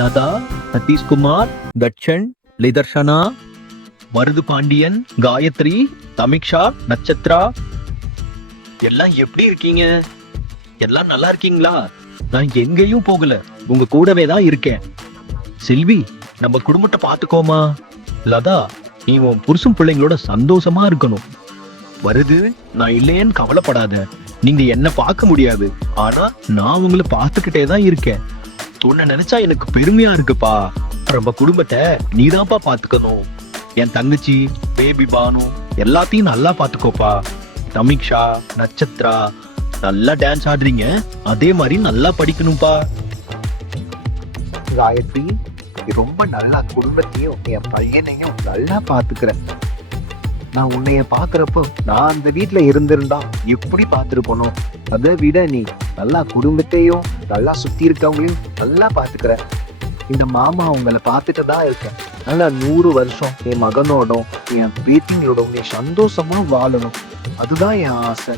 லதா, சதீஷ்குமார், தட்சன், லிதர்ஷனா, மருது பாண்டியன், காயத்ரி, தமிக்ஷா, நட்சத்ரா, எல்லாம் எப்படி இருக்கீங்க? எல்லாம் நல்லா இருக்கீங்களா? நான் எங்கேயும் போகல, உங்க கூடவே தான் இருக்கேன். செல்வி, நம்ம குடும்பத்தை பாத்துக்கோமா. லதா, நீ உன் புருஷன் பிள்ளைங்களோட சந்தோஷமா இருக்கணும். வருது, நான் இல்லையேன்னு கவலைப்படாத. நீங்க என்ன பார்க்க முடியாது, ஆனா நான் உங்களை பார்த்துக்கிட்டே தான் இருக்கேன். உன்னை நினைச்சா எனக்கு பெருமையா இருக்குப்பா. நம்ம குடும்பத்தை நீதான்ப்பா பாத்துக்கணும். என் தங்கச்சி, பேபி பானு எல்லாத்தையும் நல்லா பாத்துக்கோப்பா. தமிக்ஷா, நட்சத்ரா, நல்லா டான்ஸ் ஆடுறீங்க, அதே மாதிரி நல்லா படிக்கணும்ப்பா. காயத்ரி, நீ ரொம்ப நல்லா குடும்பத்தையும் என் பையனையும் நல்லா பாத்துக்கிறேன். நான் உன்னைய பாக்குறப்போ நான் அந்த வீட்டுல இருந்திருந்தா எப்படி பார்த்திருப்பனும். அதை விட நீ நல்லா குடும்பத்தையும் நல்லா சுத்தி இருக்கவங்களையும் நல்லா பாத்துக்கிற. இந்த மாமா உங்களை பார்த்துட்டு தான் இருக்கேன். நல்லா 100 வருஷம் என் மகனோடும் என் பேத்திங்களோட நீ சந்தோஷமா வாழணும். அதுதான் என் ஆசை.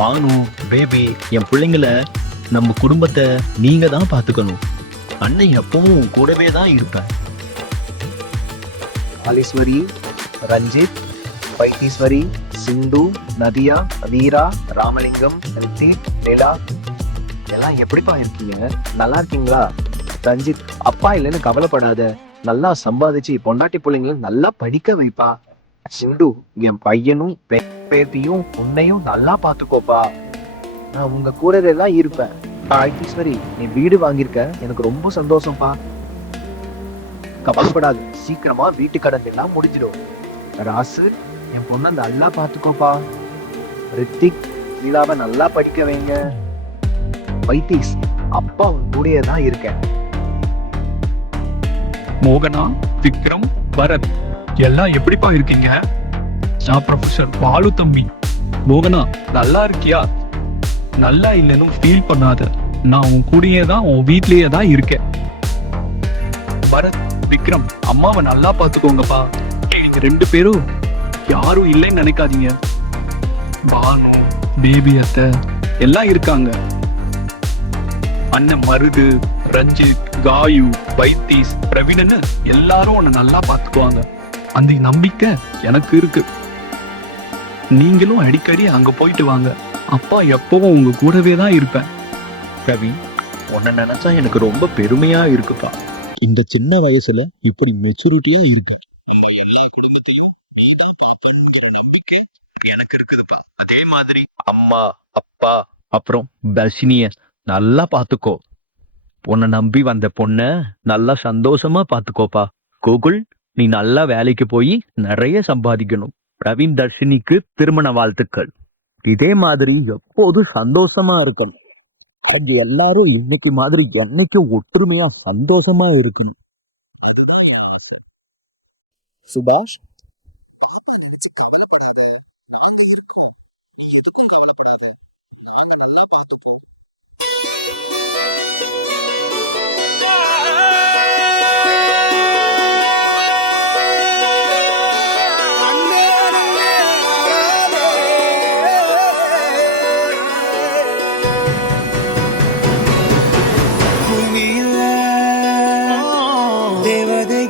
பானு, பேபி, என் பிள்ளைங்கள, நம்ம குடும்பத்தை நீங்க தான் பாத்துக்கணும். அண்ணன் எப்பவும் உன் கூடவே தான் இருப்பேன். காளீஸ்வரி, ரஞ்சித், வைத்தீஸ்வரி, சிந்து, நதியா, வீரா, ராமலிங்கம், ரித்திக், நிலா எல்லாம் எப்படிப்பா இருக்கீங்க? நல்லா இருக்கீங்களா? ரஞ்சித், அப்பா இல்லைன்னு கவலைப்படாத. நல்லா சம்பாதிச்சு பொண்டாட்டி பிள்ளைங்களும் நல்லா படிக்க வைப்பா. சிந்து, என் பையனும் பேத்தியும் உன்னையும் நல்லா பாத்துக்கோப்பா. நான் உங்க கூட எல்லாம் இருப்பேன். வைத்தீஸ்வரி, நீ வீடு வாங்கியிருக்க, எனக்கு ரொம்ப சந்தோஷம்ப்பா. கவலைப்படாது, சீக்கிரமா வீட்டு கடன் எல்லாம் முடிஞ்சிடும். ராசு, என் பொண்ணை நல்லா பாத்துக்கோப்பா. ரித்திக், லீலாவை நல்லா படிக்க வைங்க. வைத்தீஸ், அப்பா உன் கூடயே தான் இருக்கேன். மோகனா, விக்ரம், பரத் எல்லாம் எப்படிப்பா இருக்கீங்க? நான் ப்ரொஃபசர் பாலு தம்பி. மோகனா, நல்லா இருக்கியா? நல்லா இல்லைன்னு ஃபீல் பண்ணாத. நான் உன் கூடயே தான், உன் வீட்லயே தான் இருக்கேன். பரத், விக்ரம், அம்மாவை நல்லா பாத்துக்கோங்கப்பா. நீங்க 2 பேரும் யாரும் இல்லைன்னு நினைக்காதீங்க. பானு, பேபி அத்தை எல்லாம் இருக்காங்க. அண்ணன் மருது, ரஞ்சித், காயு, வைத்தீஸ், பிரவீனன்னு எல்லாரும் உன்னை நல்லா பாத்துக்குவாங்க. அந்த நம்பிக்கை எனக்கு இருக்கு. நீங்களும் அடிக்கடி அங்க போயிட்டு வாங்க. அப்பா எப்பவும் உங்க கூடவே தான் இருப்பேன். ரவி, உன்னை நினைச்சா எனக்கு ரொம்ப பெருமையா இருக்குப்பா. இந்த சின்ன வயசுல இப்படி மெச்சூரிட்டியா இருக்கு. எனக்கு இருக்குதுப்பா. அதே மாதிரி அம்மா, அப்பா, அப்புறம் தர்ஷினிய நல்லா பாத்துக்கோ. உன்னை நம்பி வந்த பொண்ண நல்லா சந்தோஷமா பாத்துக்கோப்பா. கோகுல், நீ நல்லா வேலைக்கு போய் நிறைய சம்பாதிக்கணும். பிரவீன், தர்ஷினிக்கு திருமண வாழ்த்துக்கள். இதே மாதிரி எப்போதும் சந்தோஷமா இருக்கும். அது எல்லாரும் இன்னைக்கு மாதிரி என்னைக்கு ஒற்றுமையா சந்தோஷமா இருக்கு. சுபாஷ், தேவதை